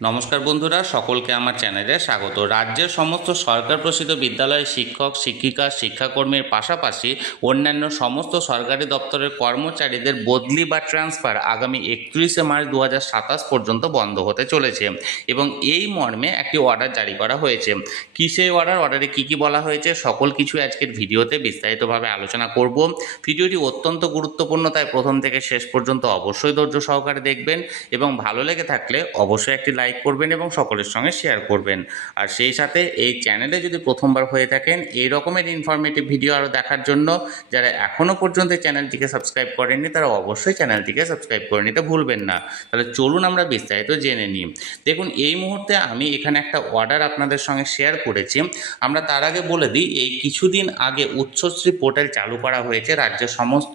নমস্কার বন্ধুরা, সকলকে আমার চ্যানেলে স্বাগত। রাজ্যের সমস্ত সরকার প্রসিদ্ধ বিদ্যালয়ের শিক্ষক শিক্ষিকা শিক্ষাকর্মীর পাশাপাশি অন্যান্য সমস্ত সরকারি দপ্তরের কর্মচারীদের বদলি বা ট্রান্সফার আগামী 31শে মার্চ 2027 পর্যন্ত বন্ধ হতে চলেছে এবং এই মর্মে একটি অর্ডার জারি করা হয়েছে। কী সেই অর্ডারে কী কী বলা হয়েছে সকল কিছু আজকের ভিডিওতে বিস্তারিতভাবে আলোচনা করব। ভিডিওটি অত্যন্ত গুরুত্বপূর্ণ, তাই প্রথম থেকে শেষ পর্যন্ত অবশ্যই ধৈর্য সহকারে দেখবেন এবং ভালো লেগে থাকলে অবশ্যই একটি লাইক করবেন এবং সকলের সঙ্গে শেয়ার করবেন। আর সেই সাথে এই চ্যানেলে যদি প্রথমবার হয়ে থাকেন এই রকমের ইনফরমেটিভ ভিডিও আরও দেখার জন্য যারা এখনও পর্যন্ত চ্যানেলটিকে সাবস্ক্রাইব করেননি তারা অবশ্যই চ্যানেলটিকে সাবস্ক্রাইব করে নিতে ভুলবেন না। তাহলে চলুন আমরা বিস্তারিত জেনে নিই। দেখুন, এই মুহূর্তে আমি এখানে একটা অর্ডার আপনাদের সঙ্গে শেয়ার করেছি। আমরা তার আগে বলে দিই, এই কিছুদিন আগে উচ্চশ্রী পোর্টাল চালু করা হয়েছে রাজ্যের সমস্ত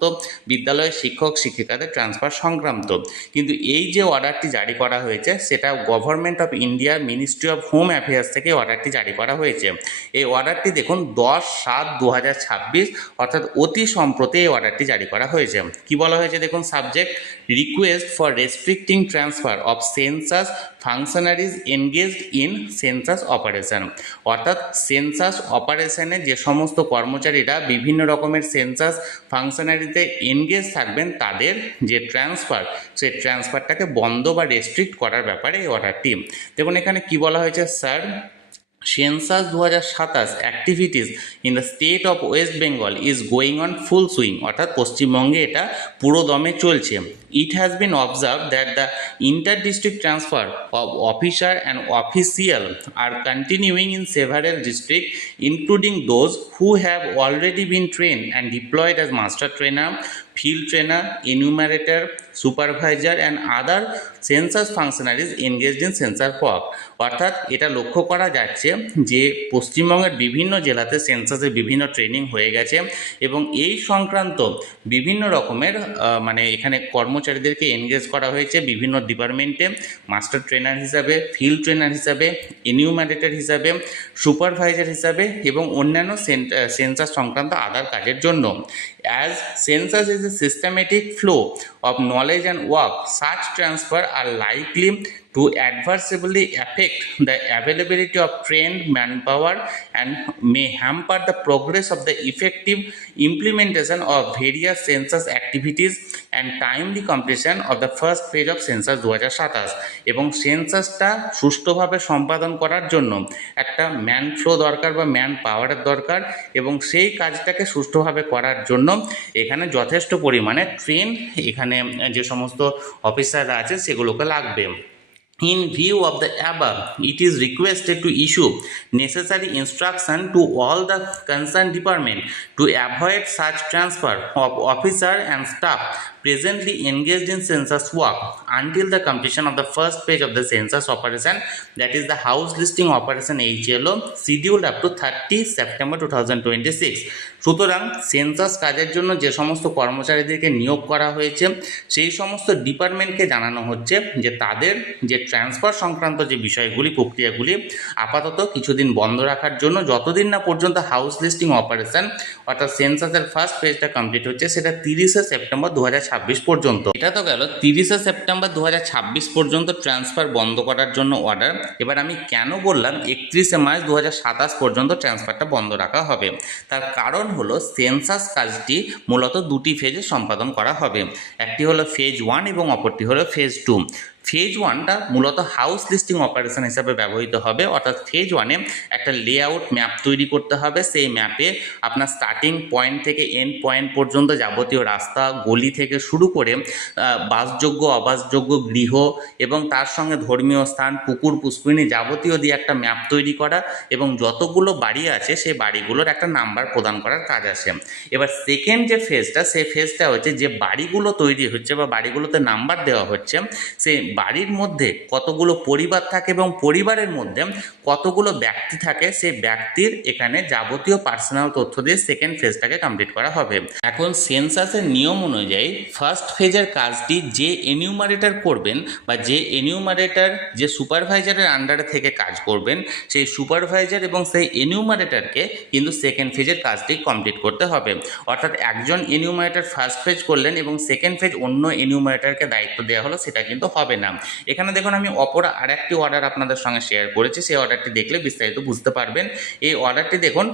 বিদ্যালয়ের শিক্ষক শিক্ষিকাদের ট্রান্সফার সংক্রান্ত, কিন্তু এই যে অর্ডারটি জারি করা হয়েছে সেটা government of India ministry of home affairs থেকে অর্ডারটি জারি করা হয়েছে। এই অর্ডারটি দেখুন 10/7/2026 অর্থাৎ অতি সম্প্রতি এই অর্ডারটি জারি করা হয়েছে। কি বলা হয়েছে দেখুন, subject request for রেস্ট্রিক্টিং transfer of census functionaries engaged in census operation. অর্থাৎ সেন্সাস অপারেশনে যে সমস্ত কর্মচারীরা বিভিন্ন রকমের সেন্সাস ফাংশনারিতে এনগেজ থাকবেন তাদের যে ট্রান্সফার, সেই ট্রান্সফারটাকে বন্ধ বা রেস্ট্রিক্ট করার ব্যাপারে এই অর্ডারটি। দেখুন এখানে কি বলা হয়েছে, sir census 2027 activities in the state of West Bengal is going on full swing. অর্থাৎ পশ্চিমবঙ্গে এটা পুরো দমে চলছে। It has been observe that the inter district transfer of officer and official are continuing in several district including those who have already been train and deployed as master trainer, field trainer, enumerator, supervisor and other census functionaries engaged in census work। অর্থাৎ এটা লক্ষ্য করা যাচ্ছে যে পশ্চিমবঙ্গের বিভিন্ন জেলাতে সেন্সাসের বিভিন্ন ট্রেনিং হয়ে গেছে এবং এই সংক্রান্ত বিভিন্ন রকমের মানে এখানে কর্মচারীদেরকে এনগেজ করা হয়েছে বিভিন্ন ডিপার্টমেন্টে, মাস্টার ট্রেনার হিসাবে, ফিল্ড ট্রেনার হিসাবে, এনিউমারেটর হিসাবে, সুপারভাইজার হিসাবে এবং অন্যান্য সেন্সাস সংক্রান্ত আদার কাজের জন্য। As census is a systematic flow of knowledge and work, such transfer are likely to adversely affect the availability of trained manpower and may hamper the progress of the effective implementation of various census activities and timely completion of the first phase of census 2027। এবং সেন্সাসটা সুষ্ঠুভাবে সম্পাদন করার জন্য একটা man flow দরকার বা man পাওয়ারের দরকার এবং সেই কাজটাকে সুষ্ঠুভাবে করার জন্য এখানে যথেষ্ট পরিমাণে ট্রেন এখানে যে সমস্ত অফিসাররা আছে সেগুলোকে লাগবে। In view of the above, it is requested to issue necessary instruction to all the concerned department to avoid such transfer of officer and staff presently engaged in census work until the completion of the first phase of the census operation, that is the house listing operation HLO, scheduled up to 30 September 2026। সুতরাং census কাজের জন্য যে সমস্ত কর্মচারীদেরকে নিয়োগ করা হয়েছে সেই সমস্ত ডিপার্টমেন্টকে জানানো হচ্ছে যে তাদের যে ট্রান্সফার সংক্রান্ত যে বিষয়গুলি প্রক্রিয়াগুলি আপাতত কিছুদিন বন্ধ রাখার জন্য, যতদিন না পর্যন্ত হাউস লিস্টিং অপারেশন অর্থাৎ সেন্সাসের ফার্স্ট ফেজটা কমপ্লিট হচ্ছে সেটা 30শে সেপ্টেম্বর 2026 পর্যন্ত। এটা তো গেল 30শে সেপ্টেম্বর 2026 পর্যন্ত ট্রান্সফার বন্ধ করার জন্য অর্ডার। এবার আমি কেন বললাম 31শে মার্চ 2027 পর্যন্ত ট্রান্সফারটা বন্ধ রাখা হবে, তার কারণ হলো সেন্সাস কাজটি মূলত দুটি ফেজে সম্পাদন করা হবে। একটি হলো ফেজ 1 এবং অপরটি হলো ফেজ 2। ফেজ 1টা মূলত হাউস লিস্টিং অপারেশন হিসাবে ব্যবহৃত হবে। অর্থাৎ ফেজ 1-এ একটা লেআউট ম্যাপ তৈরি করতে হবে। সেই ম্যাপে আপনার স্টার্টিং পয়েন্ট থেকে এন্ড পয়েন্ট পর্যন্ত যাবতীয় রাস্তা, গলি থেকে শুরু করে বাসযোগ্য অবাসযোগ্য গৃহ এবং তার সঙ্গে ধর্মীয় স্থান, পুকুর পুষ্করিণী যাবতীয় দিয়ে একটা ম্যাপ তৈরি করা এবং যতগুলো বাড়ি আছে সেই বাড়িগুলোর একটা নাম্বার প্রদান করার কাজ আছে। এবার সেকেন্ড যে ফেজটা, সেই ফেজটা হচ্ছে যে বাড়িগুলো তৈরি হচ্ছে বা বাড়িগুলোতে নাম্বার দেওয়া হচ্ছে, সেই বাড়ির মধ্যে কতগুলো পরিবার থাকে এবং পরিবারের মধ্যে কতগুলো ব্যক্তি থাকে সেই ব্যক্তির এখানে যাবতীয় পার্সোনাল তথ্য দিয়ে সেকেন্ড ফেজটাকে কমপ্লিট করা হবে। এখন সেন্সাসের নিয়ম অনুযায়ী ফার্স্ট ফেজের কাজটি যে এনিউমারেটর করবেন বা যে এনিউমারেটর যে সুপারভাইজারের আন্ডারে থেকে কাজ করবেন সেই সুপারভাইজার এবং সেই এনিউমারেটরকে কিন্তু সেকেন্ড ফেজের কাজটি কমপ্লিট করতে হবে। অর্থাৎ একজন এনিউমারেটর ফার্স্ট ফেজ করলেন এবং সেকেন্ড ফেজ অন্য এনিউমারেটরকে দায়িত্ব দেওয়া হলো, সেটা কিন্তু হবে না। না। এখানে দেখুন আমি অপর আরেকটি অর্ডার আপনাদের সঙ্গে শেয়ার করেছি, সেই অর্ডারটি দেখলে বিস্তারিত বুঝতে পারবেন। এই অর্ডারটি দেখুন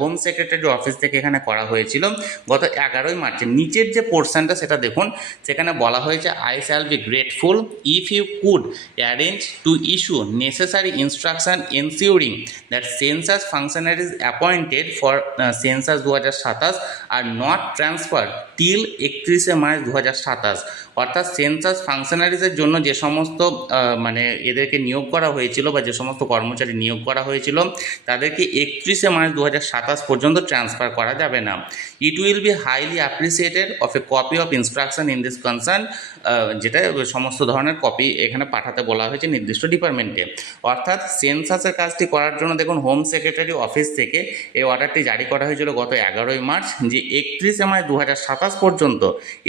হোম সেক্রেটারি অফিস থেকে এখানে করা হয়েছিল গত 11ই মার্চে। নিচের যে পোর্শনটা সেটা দেখুন, সেখানে বলা হয়েছে I shall be grateful if you could arrange to issue necessary instruction ensuring that census functionaries appointed for census 2027 are not transfer till 31 March 2027। অর্থাৎ সেন্সাস ফাংশনারিজের জন্য যে সমস্ত মানে এদেরকে নিয়োগ করা হয়েছিল বা যে সমস্ত কর্মচারী নিয়োগ করা হয়েছিল তাদেরকে 31 মার্চ 2027 পর্যন্ত ট্রান্সফার করা যাবে না। It will be highly appreciated of A copy of instruction in this concern, যেটা সমস্ত ধরনের কপি এখানে পাঠাতে বলা হয়েছে নির্দিষ্ট ডিপার্টমেন্টে। অর্থাৎ সেন্সাসের কাজটি করার জন্য দেখুন হোম সেক্রেটারি অফিস থেকে এই অর্ডারটি জারি করা হয়েছিল গত 11ই মার্চ, যে 31 মার্চ 2027 পর্যন্ত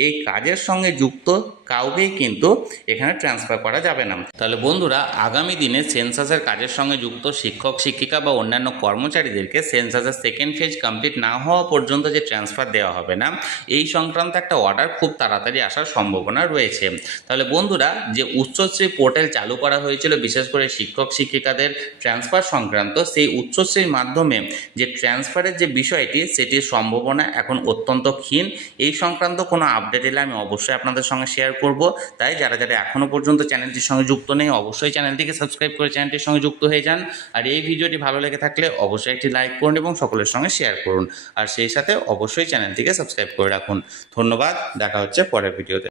এই কাজের সঙ্গে যুক্ত কাউকেই কিন্তু এখানে ট্রান্সফার করা যাবে না। তাহলে বন্ধুরা, আগামী দিনে সেন্সাসের কাজের সঙ্গে যুক্ত শিক্ষক শিক্ষিকা বা অন্যান্য কর্মচারীদেরকে সেন্সাসের সেকেন্ড ফেজ কমপ্লিট না হওয়া পর্যন্ত যে ট্রান্সফার দেওয়া হবে না, এই সংক্রান্ত একটা অর্ডার খুব তাড়াতাড়ি আসার সম্ভাবনা রয়েছে। তাহলে বন্ধুরা, যে উচ্চশ্রী পোর্টাল চালু করা হয়েছিল বিশেষ করে শিক্ষক শিক্ষিকাদের ট্রান্সফার সংক্রান্ত, সেই উচ্চশ্রীর মাধ্যমে যে ট্রান্সফারের যে বিষয়টি সেটির সম্ভাবনা এখন অত্যন্ত ক্ষীণ। এই সংক্রান্ত কোনো আপডেট এলে আমি অবশ্যই আপনাদের সঙ্গে শেয়ার করব। তাই যারা যারা এখনও পর্যন্ত চ্যানেলটির সঙ্গে যুক্ত নেই, অবশ্যই চ্যানেলটিকে সাবস্ক্রাইব করে চ্যানেলটির সঙ্গে যুক্ত হয়ে যান। আর এই ভিডিওটি ভালো লেগে থাকলে অবশ্যই একটি লাইক করুন এবং সকলের সঙ্গে শেয়ার করুন। আর সেই সাথে অবশ্যই চ্যানেলটিকে সাবস্ক্রাইব করে রাখুন। ধন্যবাদ, দেখা হচ্ছে পরের ভিডিওতে।